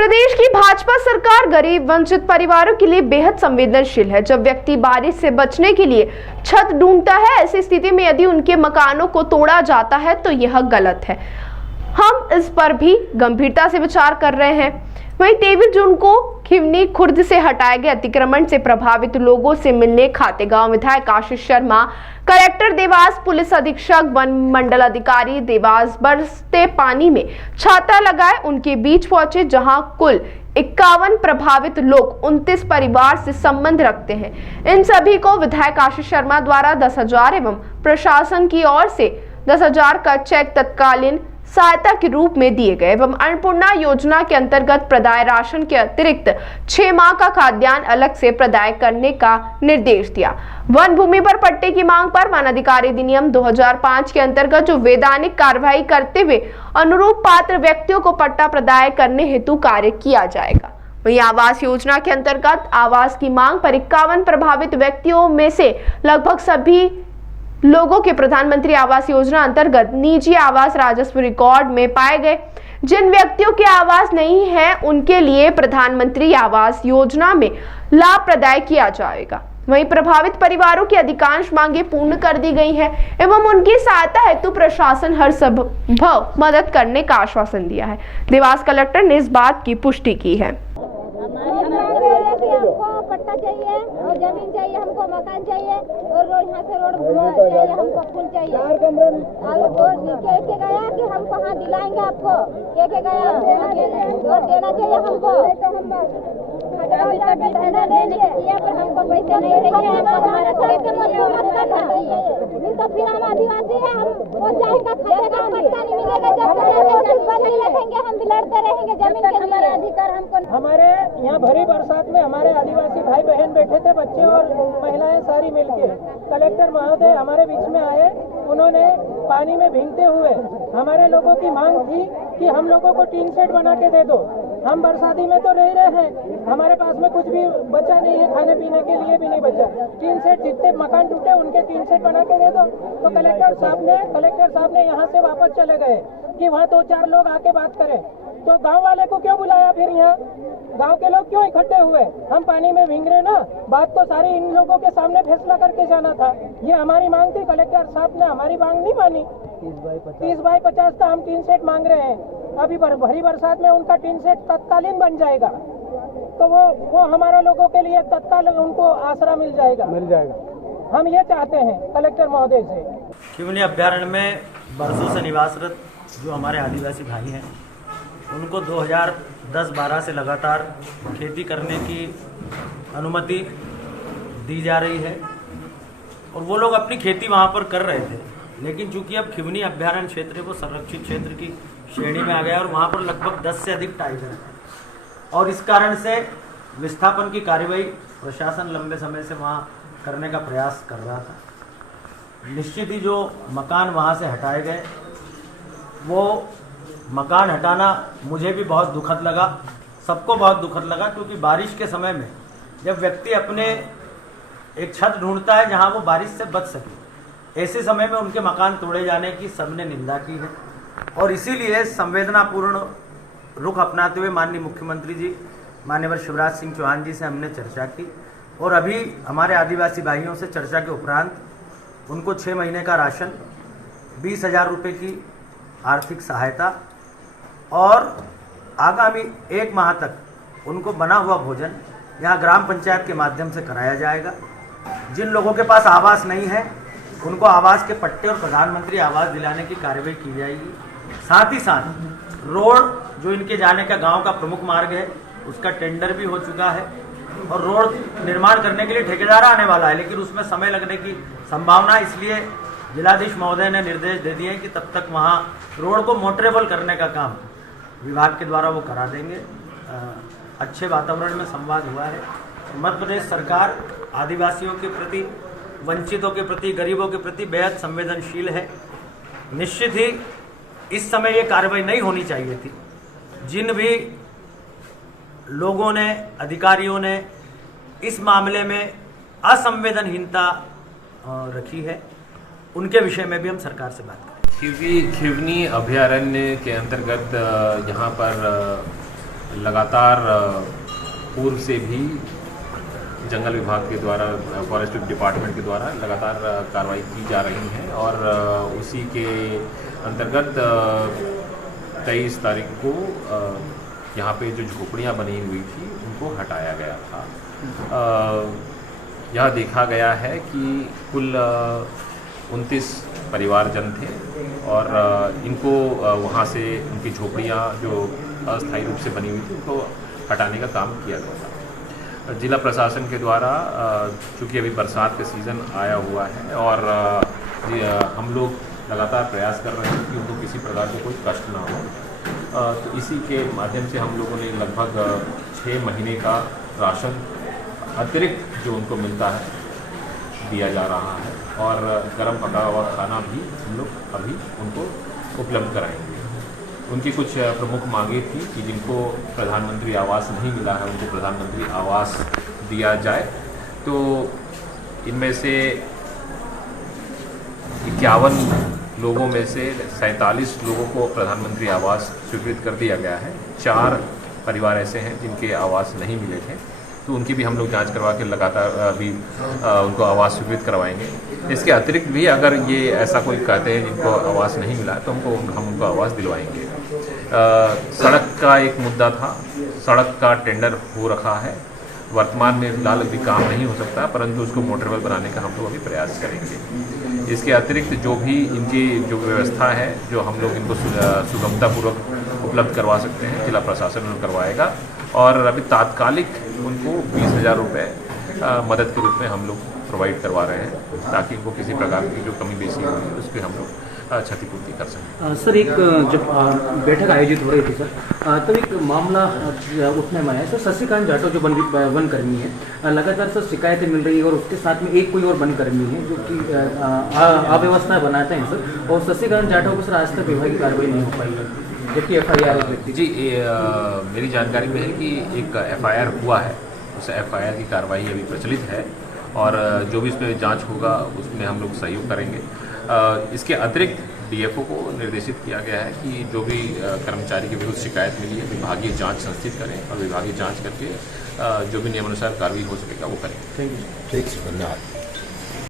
प्रदेश की भाजपा सरकार गरीब वंचित परिवारों के लिए बेहद संवेदनशील है। जब व्यक्ति बारिश से बचने के लिए छत ढूंढता है, ऐसी स्थिति में यदि उनके मकानों को तोड़ा जाता है तो यह गलत है। हम इस पर भी गंभीरता से विचार कर रहे हैं। वहीं 23 जून को खिवनी खुर्द से हटाए गए अतिक्रमण से प्रभावित लोगों से मिलने खातेगांव विधायक आशीष शर्मा, कलेक्टर देवास, पुलिस अधीक्षक, वन मंडल अधिकारी देवास बरसते पानी में छाता लगाए उनके बीच पहुंचे, जहां कुल 51 प्रभावित लोग 29 परिवार से संबंध रखते हैं। इन सभी को विधायक आशीष शर्मा द्वारा 10,000 एवं प्रशासन की ओर से 10,000 का चेक तत्कालीन सहायता के रूप में दिए गए एवं अन्नपूर्णा योजना के अंतर्गत प्रदाय राशन के अतिरिक्त 6 माह का खाद्यान्न अलग से प्रदाय करने का निर्देश दिया। वन भूमि पर पट्टे की मांग पर वन अधिकार अधिनियम 2005 के अंतर्गत जो वैधानिक कार्रवाई करते हुए अनुरूप पात्र व्यक्तियों को पट्टा प्रदाय करने हेतु कार्य किया जाएगा। वहीं आवास योजना के अंतर्गत आवास की मांग पर 51 प्रभावित व्यक्तियों में से लगभग सभी लोगों के प्रधानमंत्री आवास योजना अंतर्गत निजी आवास राजस्व रिकॉर्ड में पाए गए। जिन व्यक्तियों के आवास नहीं है उनके लिए प्रधानमंत्री आवास योजना में लाभ प्रदाय किया जाएगा। वहीं प्रभावित परिवारों की अधिकांश मांगे पूर्ण कर दी गई है एवं उनकी सहायता हेतु प्रशासन हर संभव मदद करने का आश्वासन दिया है। देवास कलेक्टर ने इस बात की पुष्टि की है। हमको पट्टा चाहिए और जमीन चाहिए, हमको मकान चाहिए और रोड यहाँ से रोड चाहिए, हमको पुल चाहिए। के गया कि हम कहाँ दिलाएंगे आपको, के गया और देना चाहिए हमको। हमको पैसे नहीं रही तो फिर हम आदिवासी है, हम वो जाएगा खाएगा, पट्टा नहीं मिलेगा। जब बंद नहीं रखेंगे हम भी लड़ते रहेंगे जमीन के हमारे अधिकार। हमको हमारे यहाँ भरी बरसात में हमारे आदिवासी भाई बहन बैठे थे, बच्चे और महिलाएं सारी मिलके। कलेक्टर महोदय हमारे बीच में आए, उन्होंने पानी में भीगते हुए हमारे लोगों की मांग थी कि हम लोगों को टीन सेट बना के दे दो। हम बरसाती में तो रह रहे हैं, हमारे पास में कुछ भी बचा नहीं है, खाने पीने के लिए भी नहीं बचा। टीन सेट जितने मकान टूटे उनके टीन सेट बना के दे दो। तो कलेक्टर साहब ने यहाँ से वापस चले गए कि वहाँ 2-4 लोग आके बात करें। तो गांव वाले को क्यों बुलाया? फिर यहाँ गांव के लोग क्यों इकट्ठे हुए? हम पानी में भीग रहे ना, बात तो सारी इन लोगों के सामने फैसला करके जाना था। ये हमारी मांग थी, कलेक्टर साहब ने हमारी मांग नहीं मानी। 30 बाई 50 का हम टीन सेट मांग रहे हैं। अभी भरी बरसात में उनका टीन सेट तत्कालीन बन जाएगा, तो वो हमारा लोगों के लिए तत्काल उनको आसरा मिल जाएगा। हम ये चाहते हैं कलेक्टर महोदय से। खिवनी अभ्यारण्य में बरसों से निवासरत जो हमारे आदिवासी भाई हैं, उनको 2010-12 से लगातार खेती करने की अनुमति दी जा रही है और वो लोग अपनी खेती वहाँ पर कर रहे थे। लेकिन चूंकि अब खिवनी अभ्यारण्य क्षेत्र वो संरक्षित क्षेत्र की श्रेणी में आ गया और वहाँ पर लगभग 10 से अधिक टाइगर हैं और इस कारण से विस्थापन की कार्यवाही प्रशासन लंबे समय से वहाँ करने का प्रयास कर रहा था। निश्चित ही जो मकान वहाँ से हटाए गए, वो मकान हटाना मुझे भी बहुत दुखद लगा, सबको बहुत दुखद लगा, क्योंकि बारिश के समय में जब व्यक्ति अपने एक छत ढूंढता है जहां वो बारिश से बच सके, ऐसे समय में उनके मकान तोड़े जाने की सबने निंदा की है और इसीलिए संवेदनापूर्ण रुख अपनाते हुए माननीय मुख्यमंत्री जी माननीय शिवराज सिंह चौहान जी से हमने चर्चा की और अभी हमारे आदिवासी भाइयों से चर्चा के उपरांत उनको 6 महीने का राशन, 20,000 रुपये की आर्थिक सहायता और आगामी 1 माह तक उनको बना हुआ भोजन यहाँ ग्राम पंचायत के माध्यम से कराया जाएगा। जिन लोगों के पास आवास नहीं है उनको आवास के पट्टे और प्रधानमंत्री आवास दिलाने की कार्यवाही की जाएगी। साथ ही साथ रोड जो इनके जाने का गांव का प्रमुख मार्ग है उसका टेंडर भी हो चुका है और रोड निर्माण करने के लिए ठेकेदार आने वाला है, लेकिन उसमें समय लगने की संभावना, इसलिए जिलाधीश महोदय ने निर्देश दे दिए कि तब तक वहाँ रोड को मोटरेबल करने का काम विभाग के द्वारा वो करा देंगे। अच्छे वातावरण में संवाद हुआ है। मध्य प्रदेश सरकार आदिवासियों के प्रति, वंचितों के प्रति, गरीबों के प्रति बेहद संवेदनशील है। निश्चित ही इस समय ये कार्रवाई नहीं होनी चाहिए थी। जिन भी लोगों ने, अधिकारियों ने इस मामले में असंवेदनहीनता रखी है, उनके विषय में भी हम सरकार से बात करें। खिवनी अभयारण्य के अंतर्गत यहाँ पर लगातार पूर्व से भी जंगल विभाग के द्वारा, फॉरेस्ट डिपार्टमेंट के द्वारा लगातार कार्रवाई की जा रही है और उसी के अंतर्गत 23 तारीख को यहाँ पे जो झोपड़ियाँ बनी हुई थी उनको हटाया गया था। यह देखा गया है कि कुल 29 परिवारजन थे और इनको वहाँ से उनकी झोपड़ियाँ जो अस्थायी रूप से बनी हुई थी उनको हटाने का काम किया गया था। जिला प्रशासन के द्वारा चूँकि अभी बरसात का सीज़न आया हुआ है और हम लोग लगातार प्रयास कर रहे हैं कि उनको किसी प्रकार का कोई कष्ट ना हो, तो इसी के माध्यम से हम लोगों ने लगभग 6 महीने का राशन अतिरिक्त जो उनको मिलता है दिया जा रहा है और गर्म पका हुआ खाना भी हम लोग अभी उनको उपलब्ध कराएंगे। उनकी कुछ प्रमुख मांगें थी कि जिनको प्रधानमंत्री आवास नहीं मिला है उनको प्रधानमंत्री आवास दिया जाए। तो इनमें से 51 लोगों में से 47 लोगों को प्रधानमंत्री आवास स्वीकृत कर दिया गया है। 4 परिवार ऐसे हैं जिनके आवास नहीं मिले थे, तो उनकी भी हम लोग जांच करवा के लगातार अभी उनको आवास स्वीकृत करवाएंगे। इसके अतिरिक्त भी अगर ये ऐसा कोई कहते हैं जिनको आवास नहीं मिला तो हम उनको आवास दिलवाएंगे। सड़क का एक मुद्दा था, सड़क का टेंडर हो रखा है, वर्तमान में फिलहाल अभी काम नहीं हो सकता, परंतु उसको मोटरेबल बनाने का हम लोग अभी प्रयास करेंगे। इसके अतिरिक्त जो भी इनकी जो व्यवस्था है जो हम लोग इनको सुगमतापूर्वक उपलब्ध करवा सकते हैं, जिला प्रशासन करवाएगा और अभी तात्कालिक उनको 20,000 रुपये मदद के रूप में हम लोग प्रोवाइड करवा रहे हैं ताकि इनको किसी प्रकार की जो कमी बेसी होगी उस पर हम लोग क्षतिपूर्ति कर सकें। सर, एक जब बैठक आयोजित हो रही थी सर, तब एक मामला उठने में आया सर। शशिकांत जाटव जो वनकर्मी है, लगातार सर शिकायतें मिल रही है और उसके साथ में एक कोई और वनकर्मी है जो कि अव्यवस्था बनाते हैं सर, और शशिकांत जाटव को सर आज तक विभागीय कार्रवाई नहीं हो पाई है, जबकि FIR व्यक्ति जी मेरी जानकारी में है कि एक FIR हुआ है, उस FIR की कार्रवाई अभी प्रचलित है और जो भी इस पर जाँच होगा उसमें हम लोग सहयोग करेंगे। इसके अतिरिक्त DFO को निर्देशित किया गया है कि जो भी कर्मचारी के विरुद्ध शिकायत मिली है विभागीय जांच संस्थित करें और विभागीय जांच करके जो भी नियमानुसार कार्रवाई हो सकेगा वो करें। Thank you. ठीक है, धन्यवाद।